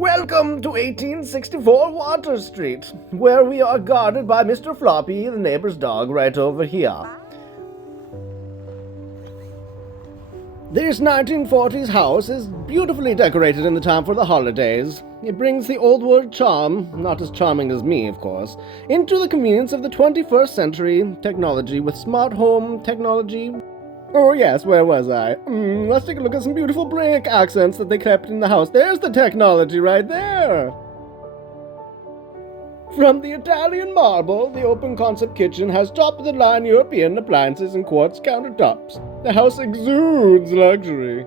Welcome to 1864 Water Street, where we are guarded by Mr. Floppy, the neighbor's dog, right over here. This 1940s house is beautifully decorated in the time for the holidays. It brings the old world charm, not as charming as me, of course, into the convenience of the 21st century technology with smart home technology. Oh yes, where was I? Let's take a look at some beautiful brick accents that they kept in the house. There's the technology right there! From the Italian marble, the open concept kitchen has top-of-the-line European appliances and quartz countertops. The house exudes luxury.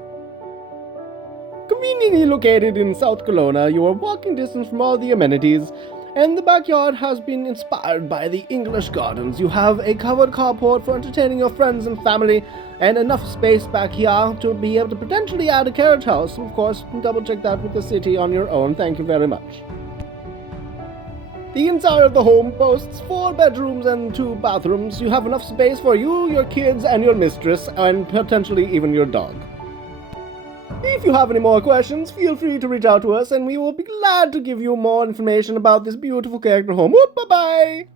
Conveniently located in South Kelowna, you are walking distance from all the amenities, and the backyard has been inspired by the English gardens. You have a covered carport for entertaining your friends and family, and enough space back here to be able to potentially add a carriage house. Of course, double check that with the city on your own. Thank you very much. The inside of the home boasts 4 bedrooms and 2 bathrooms. You have enough space for you, your kids, and your mistress, and potentially even your dog. If you have any more questions, feel free to reach out to us, and we will be glad to give you more information about this beautiful character home. Bye-bye!